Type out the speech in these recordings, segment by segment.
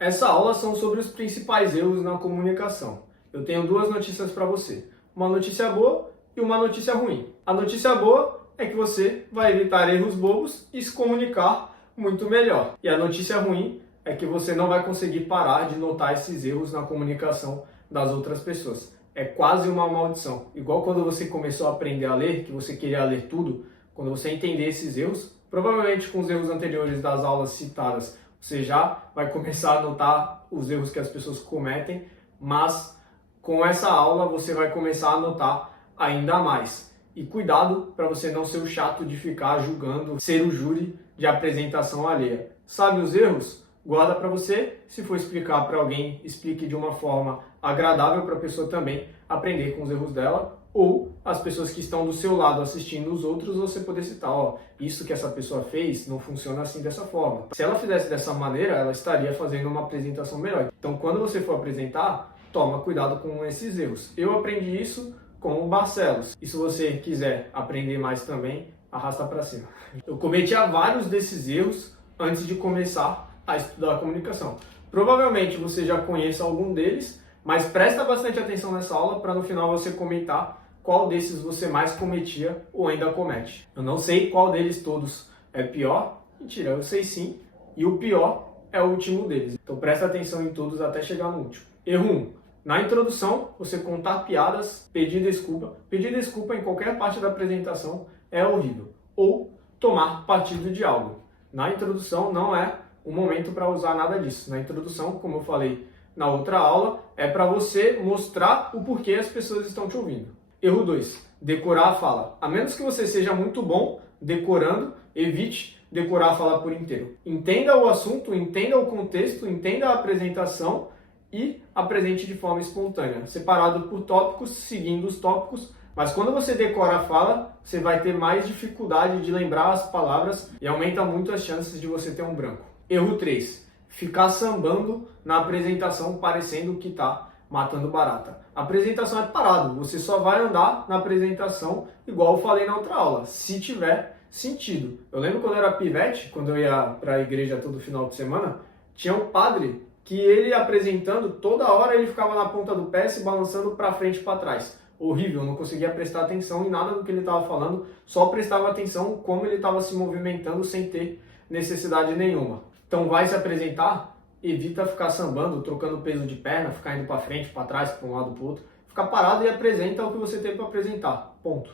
Essa aula são sobre os principais erros na comunicação. Eu tenho duas notícias para você. Uma notícia boa e uma notícia ruim. A notícia boa é que você vai evitar erros bobos e se comunicar muito melhor. E a notícia ruim é que você não vai conseguir parar de notar esses erros na comunicação das outras pessoas. É quase uma maldição. Igual quando você começou a aprender a ler, que você queria ler tudo, quando você entender esses erros, provavelmente com os erros anteriores das aulas citadas, você já vai começar a notar os erros que as pessoas cometem, mas com essa aula você vai começar a notar ainda mais. E cuidado para você não ser o chato de ficar julgando, ser o júri de apresentação alheia. Sabe os erros? Guarda para você. Se for explicar para alguém, explique de uma forma agradável para a pessoa também aprender com os erros dela, ou as pessoas que estão do seu lado assistindo os outros, você poder citar, isso que essa pessoa fez não funciona assim dessa forma. Se ela fizesse dessa maneira, ela estaria fazendo uma apresentação melhor. Então, quando você for apresentar, toma cuidado com esses erros. Eu aprendi isso com o Barcelos. E se você quiser aprender mais também, arrasta para cima. Eu cometia vários desses erros antes de começar a estudar a comunicação. Provavelmente você já conheça algum deles, mas presta bastante atenção nessa aula para no final você comentar qual desses você mais cometia ou ainda comete. Eu não sei qual deles todos é pior. Mentira, eu sei sim. E o pior é o último deles. Então presta atenção em todos até chegar no último. Erro 1. Na introdução, você contar piadas, pedir desculpa. Pedir desculpa em qualquer parte da apresentação é horrível. Ou tomar partido de algo. Na introdução não é o momento para usar nada disso. Na introdução, como eu falei na outra aula, é para você mostrar o porquê as pessoas estão te ouvindo. Erro 2. Decorar a fala. A menos que você seja muito bom decorando, evite decorar a fala por inteiro. Entenda o assunto, entenda o contexto, entenda a apresentação e apresente de forma espontânea, separado por tópicos, seguindo os tópicos. Mas quando você decora a fala, você vai ter mais dificuldade de lembrar as palavras e aumenta muito as chances de você ter um branco. Erro 3. Ficar sambando na apresentação parecendo que está matando barata. A apresentação é parado, você só vai andar na apresentação igual eu falei na outra aula, se tiver sentido. Eu lembro quando eu era pivete, quando eu ia para a igreja todo final de semana, tinha um padre que ele apresentando, toda hora ele ficava na ponta do pé se balançando para frente e para trás. Horrível, não conseguia prestar atenção em nada do que ele estava falando, só prestava atenção como ele estava se movimentando sem ter necessidade nenhuma. Então vai se apresentar, evita ficar sambando, trocando peso de perna, ficar indo para frente, para trás, para um lado, para o outro. Fica parado e apresenta o que você tem para apresentar. Ponto.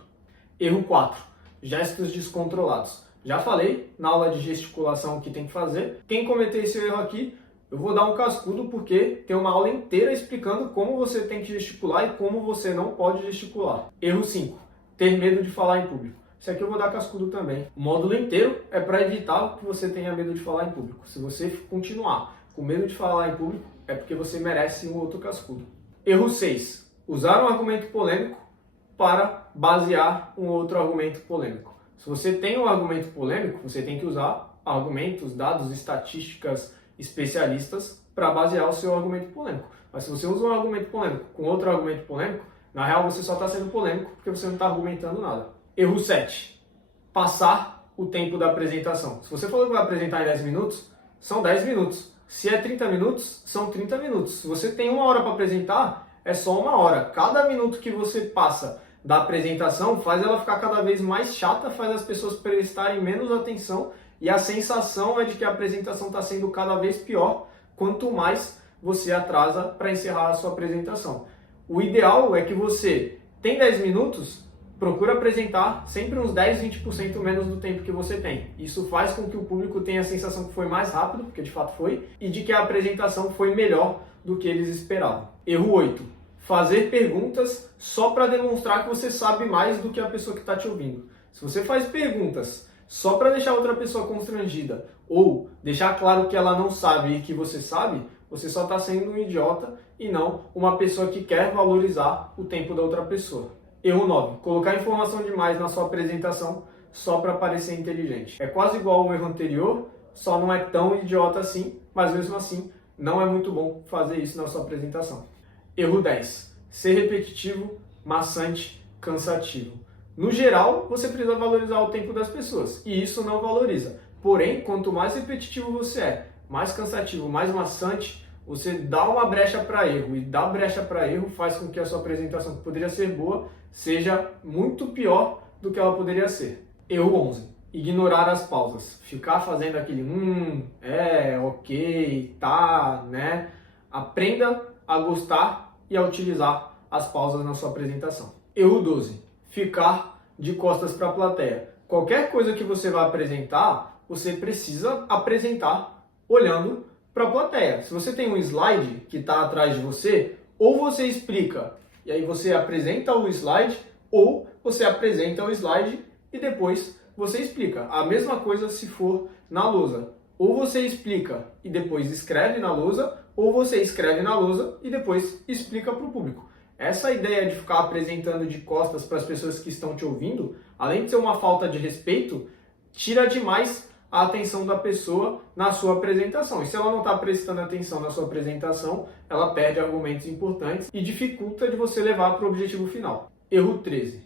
Erro 4. Gestos descontrolados. Já falei na aula de gesticulação o que tem que fazer. Quem cometer esse erro aqui, eu vou dar um cascudo porque tem uma aula inteira explicando como você tem que gesticular e como você não pode gesticular. Erro 5. Ter medo de falar em público. Isso aqui eu vou dar cascudo também. O módulo inteiro é para evitar que você tenha medo de falar em público. Se você continuar com medo de falar em público, é porque você merece um outro cascudo. Erro 6. Usar um argumento polêmico para basear um outro argumento polêmico. Se você tem um argumento polêmico, você tem que usar argumentos, dados, estatísticas, especialistas para basear o seu argumento polêmico. Mas se você usa um argumento polêmico com outro argumento polêmico, na real você só está sendo polêmico porque você não está argumentando nada. Erro 7. Passar o tempo da apresentação. Se você falou que vai apresentar em 10 minutos, são 10 minutos. Se é 30 minutos, são 30 minutos. Se você tem 1 hora para apresentar, é só 1 hora. Cada minuto que você passa da apresentação faz ela ficar cada vez mais chata, faz as pessoas prestarem menos atenção e a sensação é de que a apresentação está sendo cada vez pior quanto mais você atrasa para encerrar a sua apresentação. O ideal é que você tem 10 minutos, procura apresentar sempre uns 10, 20% menos do tempo que você tem. Isso faz com que o público tenha a sensação que foi mais rápido, porque de fato foi, e de que a apresentação foi melhor do que eles esperavam. Erro 8. Fazer perguntas só para demonstrar que você sabe mais do que a pessoa que está te ouvindo. Se você faz perguntas só para deixar outra pessoa constrangida ou deixar claro que ela não sabe e que você sabe, você só está sendo um idiota e não uma pessoa que quer valorizar o tempo da outra pessoa. Erro 9. Colocar informação demais na sua apresentação só para parecer inteligente. É quase igual ao erro anterior, só não é tão idiota assim, mas mesmo assim não é muito bom fazer isso na sua apresentação. Erro 10. Ser repetitivo, maçante, cansativo. No geral, você precisa valorizar o tempo das pessoas, e isso não valoriza. Porém, quanto mais repetitivo você é, mais cansativo, mais maçante, você dá uma brecha para erro. E dar brecha para erro faz com que a sua apresentação, que poderia ser boa, seja muito pior do que ela poderia ser. Erro 11. Ignorar as pausas. Ficar fazendo aquele ok, tá, né? Aprenda a gostar e a utilizar as pausas na sua apresentação. Erro 12. Ficar de costas para a plateia. Qualquer coisa que você vai apresentar, você precisa apresentar olhando para a plateia. Se você tem um slide que está atrás de você, ou você explica e aí você apresenta o slide, ou você apresenta o slide e depois você explica. A mesma coisa se for na lousa. Ou você explica e depois escreve na lousa, ou você escreve na lousa e depois explica para o público. Essa ideia de ficar apresentando de costas para as pessoas que estão te ouvindo, além de ser uma falta de respeito, tira demais a atenção da pessoa na sua apresentação. E se ela não está prestando atenção na sua apresentação, ela perde argumentos importantes e dificulta de você levar para o objetivo final. Erro 13.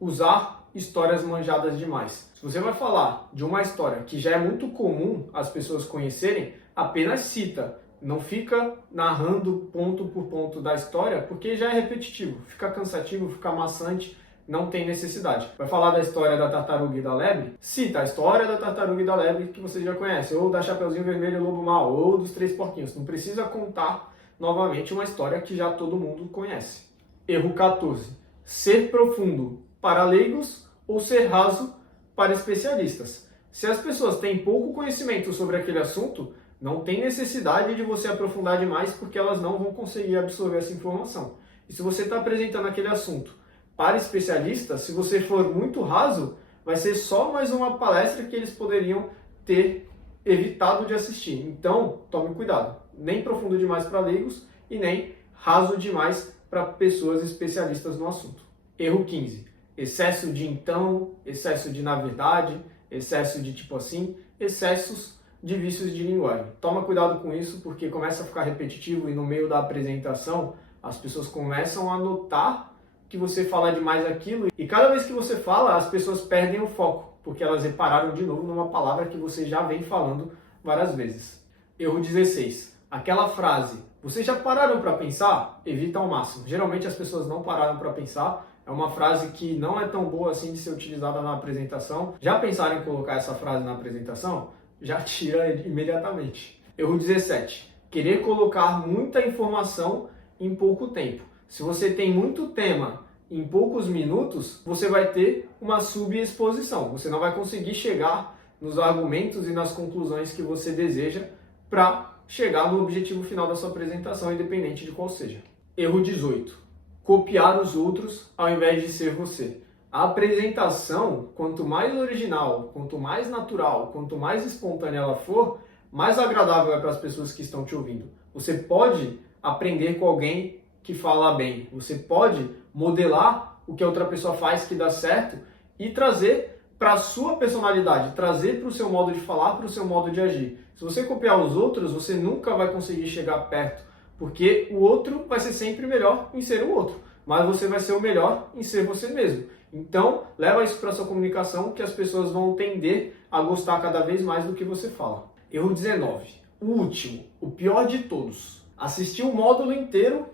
Usar histórias manjadas demais. Se você vai falar de uma história que já é muito comum as pessoas conhecerem, apenas cita. Não fica narrando ponto por ponto da história, porque já é repetitivo, fica cansativo, fica maçante, não tem necessidade. Vai falar da história da tartaruga e da lebre? Cita a história da tartaruga e da lebre que você já conhece, ou da Chapeuzinho Vermelho e Lobo Mau, ou dos Três Porquinhos. Não precisa contar novamente uma história que já todo mundo conhece. Erro 14. Ser profundo para leigos ou ser raso para especialistas. Se as pessoas têm pouco conhecimento sobre aquele assunto, não tem necessidade de você aprofundar demais, porque elas não vão conseguir absorver essa informação. E se você está apresentando aquele assunto para especialistas, se você for muito raso, vai ser só mais uma palestra que eles poderiam ter evitado de assistir. Então, tome cuidado. Nem profundo demais para leigos e nem raso demais para pessoas especialistas no assunto. Erro 15. Excesso de então, excesso de na verdade, excesso de tipo assim, excessos de vícios de linguagem. Toma cuidado com isso, porque começa a ficar repetitivo e no meio da apresentação as pessoas começam a notar que você fala demais aquilo e cada vez que você fala as pessoas perdem o foco, porque elas repararam de novo numa palavra que você já vem falando várias vezes. Erro 16. Aquela frase, vocês já pararam para pensar? Evita ao máximo. Geralmente as pessoas não pararam para pensar. É uma frase que não é tão boa assim de ser utilizada na apresentação. Já pensaram em colocar essa frase na apresentação? Já tira imediatamente. Erro 17. Querer colocar muita informação em pouco tempo. Se você tem muito tema em poucos minutos, você vai ter uma subexposição. Você não vai conseguir chegar nos argumentos e nas conclusões que você deseja para chegar no objetivo final da sua apresentação, independente de qual seja. Erro 18. Copiar os outros ao invés de ser você. A apresentação, quanto mais original, quanto mais natural, quanto mais espontânea ela for, mais agradável é para as pessoas que estão te ouvindo. Você pode aprender com alguém que fala bem. Você pode modelar o que a outra pessoa faz que dá certo e trazer para a sua personalidade, trazer para o seu modo de falar, para o seu modo de agir. Se você copiar os outros, você nunca vai conseguir chegar perto, porque o outro vai ser sempre melhor em ser o outro, mas você vai ser o melhor em ser você mesmo. Então, leva isso para a sua comunicação, que as pessoas vão tender a gostar cada vez mais do que você fala. Erro 19. O último, o pior de todos. Assistir o módulo inteiro,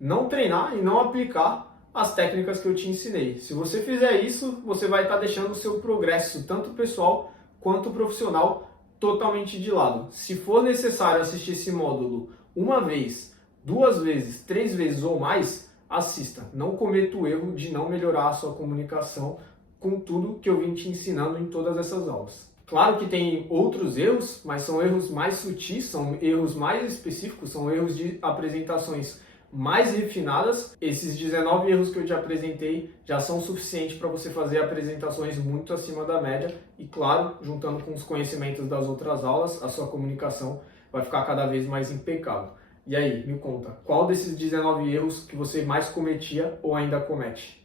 não treinar e não aplicar as técnicas que eu te ensinei. Se você fizer isso, você vai estar deixando o seu progresso, tanto pessoal quanto profissional, totalmente de lado. Se for necessário assistir esse módulo uma vez, 2 vezes, 3 vezes ou mais, assista. Não cometa o erro de não melhorar a sua comunicação com tudo que eu vim te ensinando em todas essas aulas. Claro que tem outros erros, mas são erros mais sutis, são erros mais específicos, são erros de apresentações mais refinadas. Esses 19 erros que eu te apresentei já são suficientes para você fazer apresentações muito acima da média e, claro, juntando com os conhecimentos das outras aulas, a sua comunicação vai ficar cada vez mais impecável. E aí, me conta, qual desses 19 erros que você mais cometia ou ainda comete?